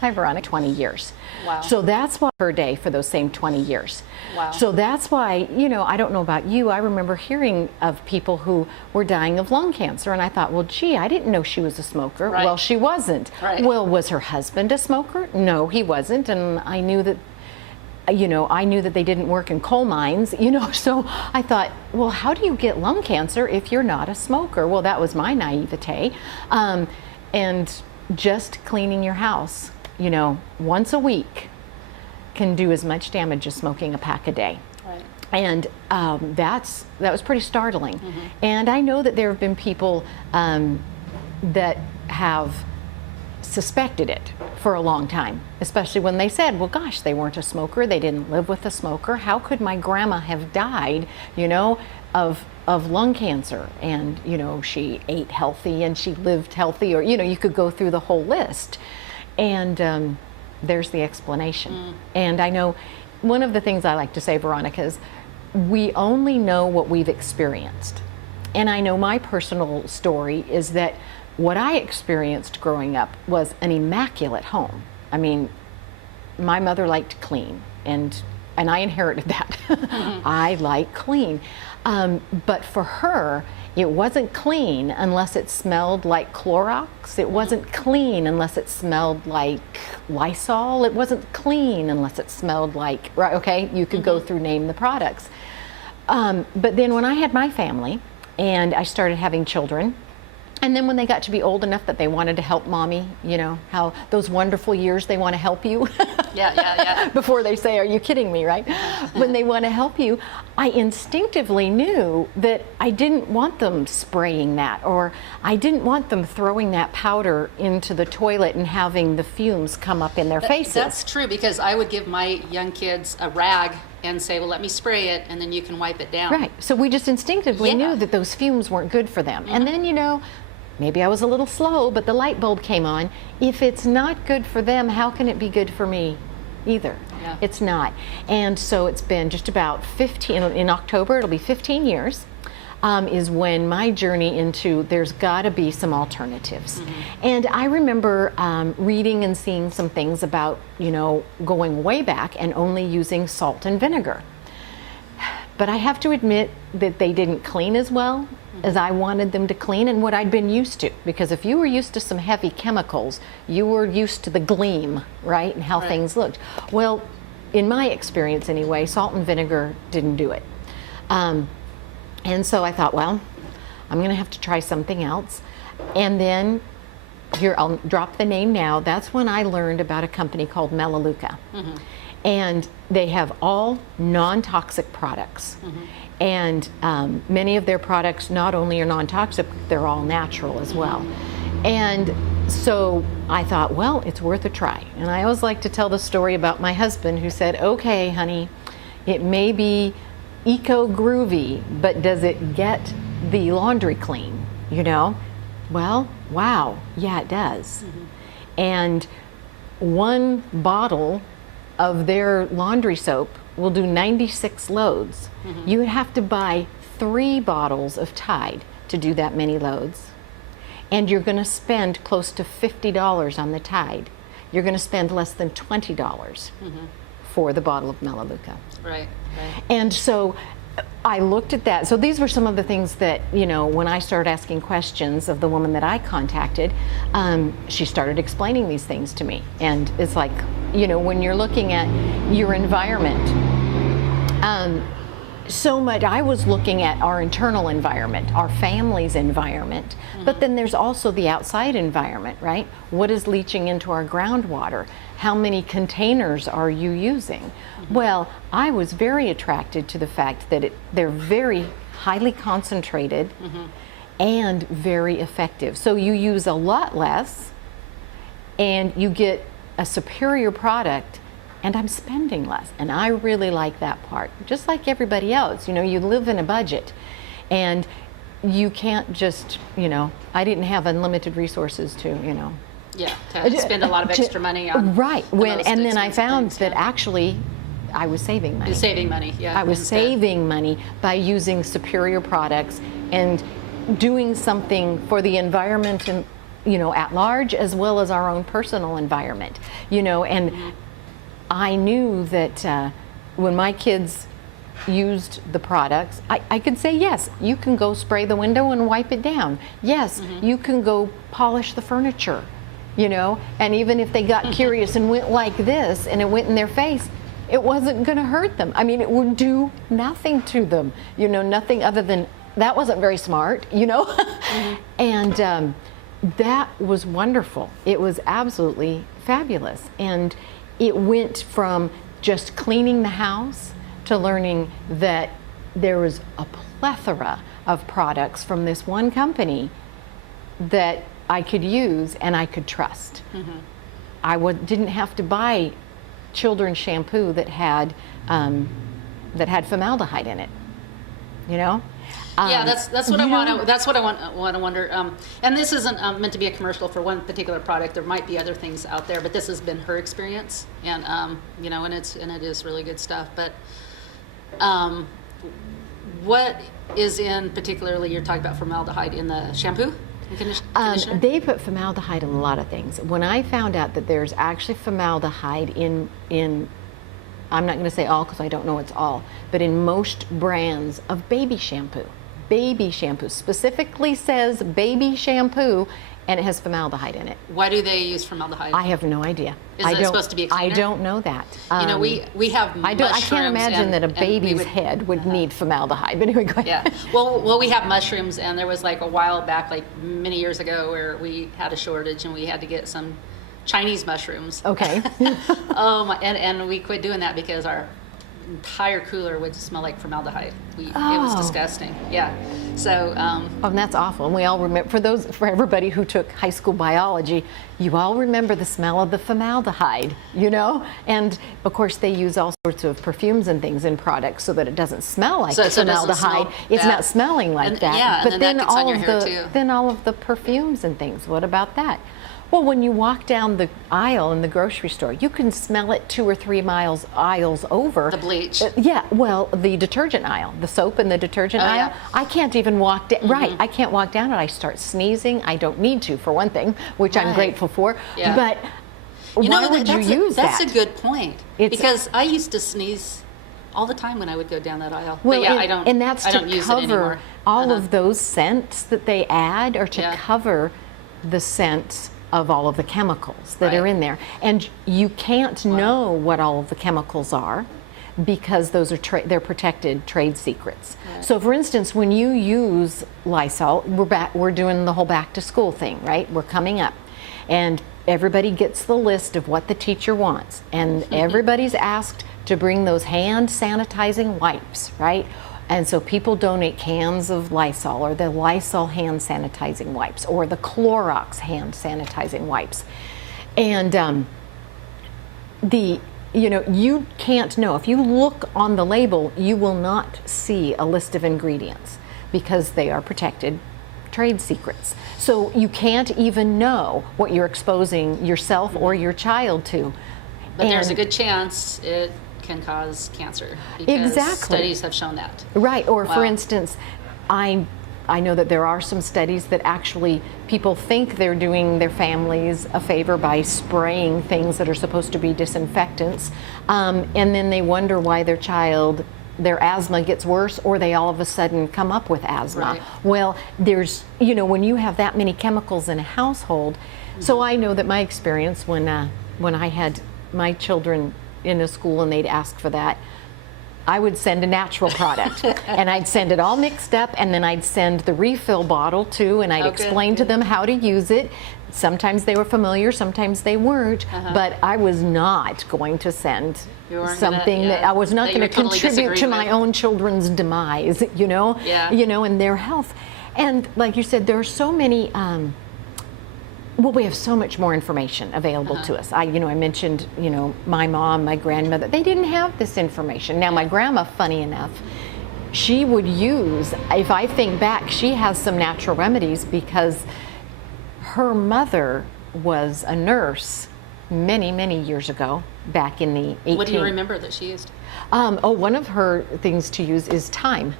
Hi, Veronica. 20 years. Wow. So that's why per day for those same 20 years. Wow. So that's why, I don't know about you, I remember hearing of people who were dying of lung cancer, and I thought, well, gee, I didn't know she was a smoker. Right. Well, she wasn't. Right. Well, was her husband a smoker? No, he wasn't, and I knew that they didn't work in coal mines, so I thought, well, how do you get lung cancer if you're not a smoker? Well, that was my naivete. And just cleaning your house, once a week can do as much damage as smoking a pack a day. Right. And that was pretty startling. Mm-hmm. And I know that there have been people that have suspected it for a long time, especially when they said, well, gosh, they weren't a smoker, they didn't live with a smoker. How could my grandma have died, of lung cancer? And, she ate healthy and she lived healthy, or, you could go through the whole list. And there's the explanation. Mm. And I know one of the things I like to say, Veronica, is we only know what we've experienced. And I know my personal story is that what I experienced growing up was an immaculate home. I mean, my mother liked to clean, and I inherited that. Mm-hmm. I like clean. But for her, it wasn't clean unless it smelled like Clorox. It wasn't clean unless it smelled like Lysol. It wasn't clean unless it smelled like, right, okay, you could go through, name the products. But then when I had my family and I started having children, and then when they got to be old enough that they wanted to help mommy, how those wonderful years they want to help you. Yeah. Before they say, are you kidding me, right? When they want to help you, I instinctively knew that I didn't want them spraying that, or I didn't want them throwing that powder into the toilet and having the fumes come up in their faces. That's true, because I would give my young kids a rag and say, well, let me spray it, and then you can wipe it down. Right. So we just instinctively knew that those fumes weren't good for them. Mm-hmm. And then, maybe I was a little slow, but the light bulb came on. If it's not good for them, how can it be good for me either? Yeah. It's not. And so it's been just about 15, in October, it'll be 15 years, is when my journey into there's got to be some alternatives. Mm-hmm. And I remember reading and seeing some things about, going way back and only using salt and vinegar. But I have to admit that they didn't clean as well as I wanted them to clean and what I'd been used to. Because if you were used to some heavy chemicals, you were used to the gleam, right? And how things looked. Well, in my experience anyway, salt and vinegar didn't do it. And so I thought, well, I'm going to have to try something else. And then, here, I'll drop the name now. That's when I learned about a company called Melaleuca. Mm-hmm. And they have all non-toxic products. Mm-hmm. And many of their products not only are non-toxic, they're all natural as well. And so I thought, well, it's worth a try. And I always like to tell the story about my husband who said, okay, honey, it may be eco-groovy, but does it get the laundry clean, Well, wow, yeah, it does. Mm-hmm. And one bottle of their laundry soap will do 96 loads. Mm-hmm. You would have to buy 3 bottles of Tide to do that many loads. And you're going to spend close to $50 on the Tide. You're going to spend less than $20 for the bottle of Melaleuca. Right. And so I looked at that. So these were some of the things that, when I started asking questions of the woman that I contacted, she started explaining these things to me. And it's like, when you're looking at your environment, so much, I was looking at our internal environment, our family's environment, but then there's also the outside environment, right? What is leaching into our groundwater? How many containers are you using? Well, I was very attracted to the fact that they're very highly concentrated and very effective. So you use a lot less and you get a superior product, and I'm spending less. And I really like that part. Just like everybody else, you live in a budget and you can't just, I didn't have unlimited resources to, to spend a lot of extra money on. Right. And then I found that actually I was saving money. You're saving money, yeah. I was saving money by using superior products and doing something for the environment at large, as well as our own personal environment, and I knew that when my kids used the products, I could say, yes, you can go spray the window and wipe it down. Yes, you can go polish the furniture, and even if they got curious and went like this and it went in their face, it wasn't going to hurt them. I mean, it would do nothing to them, nothing other than that wasn't very smart, and that was wonderful. It was absolutely fabulous. And it went from just cleaning the house to learning that there was a plethora of products from this one company that I could use and I could trust. I didn't have to buy children's shampoo that had formaldehyde in it, Yeah, that's what I want to. That's what I want to wonder. And this isn't meant to be a commercial for one particular product. There might be other things out there, but this has been her experience, and and it is really good stuff. But what is in particularly you're talking about formaldehyde in the shampoo and conditioner? They put formaldehyde in a lot of things. When I found out that there's actually formaldehyde in I'm not going to say all because I don't know it's all, but in most brands of baby shampoo. Baby shampoo specifically says baby shampoo, and it has formaldehyde in it. Why do they use formaldehyde? I have no idea. Is it supposed to be a cleaner? I don't know that. We have mushrooms. I can't imagine that a baby's head would need formaldehyde. But anyway, go ahead. Yeah. Well, we have mushrooms, and there was like a while back, like many years ago, where we had a shortage, and we had to get some Chinese mushrooms. Okay. And we quit doing that because our entire cooler would smell like formaldehyde. It was disgusting. Yeah. So. And that's awful. And we all remember, for everybody who took high school biology, you all remember the smell of the formaldehyde, And of course, they use all sorts of perfumes and things in products so that it doesn't smell like formaldehyde. It's not smelling like that. Yeah, but and then that gets on your hair too. Then all of the perfumes and things. What about that? Well, when you walk down the aisle in the grocery store, you can smell it 2 or 3 aisles over. The bleach. The detergent aisle, the soap and the detergent aisle. Yeah. I can't even walk down. Right, I can't walk down it. I start sneezing. I don't need to, for one thing, which I'm grateful for. Yeah. But why would you use that? That's a good point. Because I used to sneeze all the time when I would go down that aisle. Well, but I don't. And that's I don't to use it anymore. cover all of those scents that they add, or to Yeah. cover the scents of all of the chemicals that are in there. And you can't know what all of the chemicals are because those are they're protected trade secrets. Right. So for instance, when you use Lysol, we're doing the whole back to school thing, right? We're coming up. And everybody gets the list of what the teacher wants. And everybody's asked to bring those hand sanitizing wipes, right? And so people donate cans of Lysol, or the Lysol hand sanitizing wipes, or the Clorox hand sanitizing wipes. And you can't know. If you look on the label, you will not see a list of ingredients because they are protected trade secrets. So you can't even know what you're exposing yourself or your child to. But there's a good chance it can cause cancer, because studies have shown that. Right. Or for instance, I know that there are some studies that actually people think they're doing their families a favor by spraying things that are supposed to be disinfectants, and then they wonder why their asthma gets worse, or they all of a sudden come up with asthma. Right. Well, there's, when you have that many chemicals in a household, so I know that my experience when I had my children in a school and they'd ask for that, I would send a natural product and I'd send it all mixed up, and then I'd send the refill bottle too, and I'd explain to them how to use it. Sometimes they were familiar, sometimes they weren't, but I was not going to send something that I was not going to contribute to my own children's demise, and their health. And like you said, there are so many we have so much more information available to us. I mentioned, my mom, my grandmother, they didn't have this information. Now, my grandma, funny enough, she would use, if I think back, she has some natural remedies because her mother was a nurse many, many years ago, back in the 18... What do you remember that she used? One of her things to use is thyme.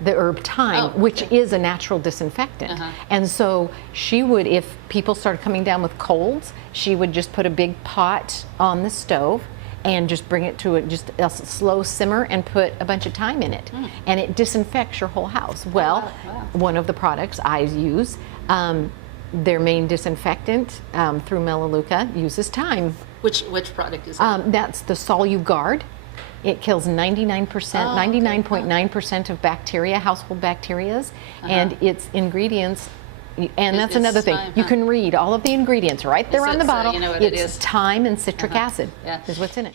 the herb thyme, Oh, which okay. is a natural disinfectant. Uh-huh. And so she would, if people started coming down with colds, she would just put a big pot on the stove and just bring it to just a slow simmer and put a bunch of thyme in it. And it disinfects your whole house. Well, wow. one of the products I use, their main disinfectant through Melaleuca uses thyme. Which product is that? That's the Solu-Guard. It kills 99%, Oh, okay. 99.9% of bacteria, household bacterias, and its ingredients. And that's It's another thing. thyme, You huh? can read all of the ingredients right there It on the says, bottle. you know what it It's is. thyme and citric acid Yeah. is what's in it.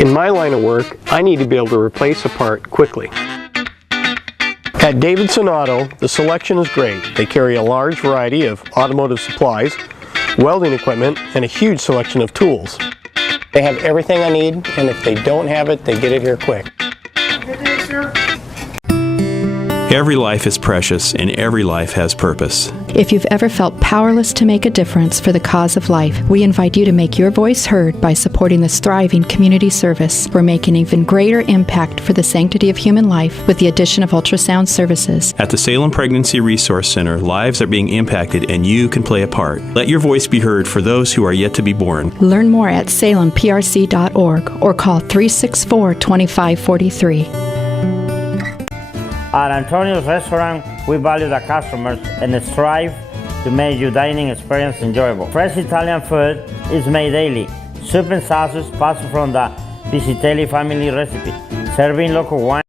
In my line of work, I need to be able to replace a part quickly. At Davidson Auto, the selection is great. They carry a large variety of automotive supplies, welding equipment, and a huge selection of tools. They have everything I need, and if they don't have it, they get it here quick. Every life is precious and every life has purpose. If you've ever felt powerless to make a difference for the cause of life, we invite you to make your voice heard by supporting this thriving community service. We're making an even greater impact for the sanctity of human life with the addition of ultrasound services. At the Salem Pregnancy Resource Center, lives are being impacted and you can play a part. Let your voice be heard for those who are yet to be born. Learn more at salemprc.org or call 364-2543. At Antonio's Restaurant, we value the customers and strive to make your dining experience enjoyable. Fresh Italian food is made daily. Soup and sauces passed from the Piscitelli family recipe. Serving local wine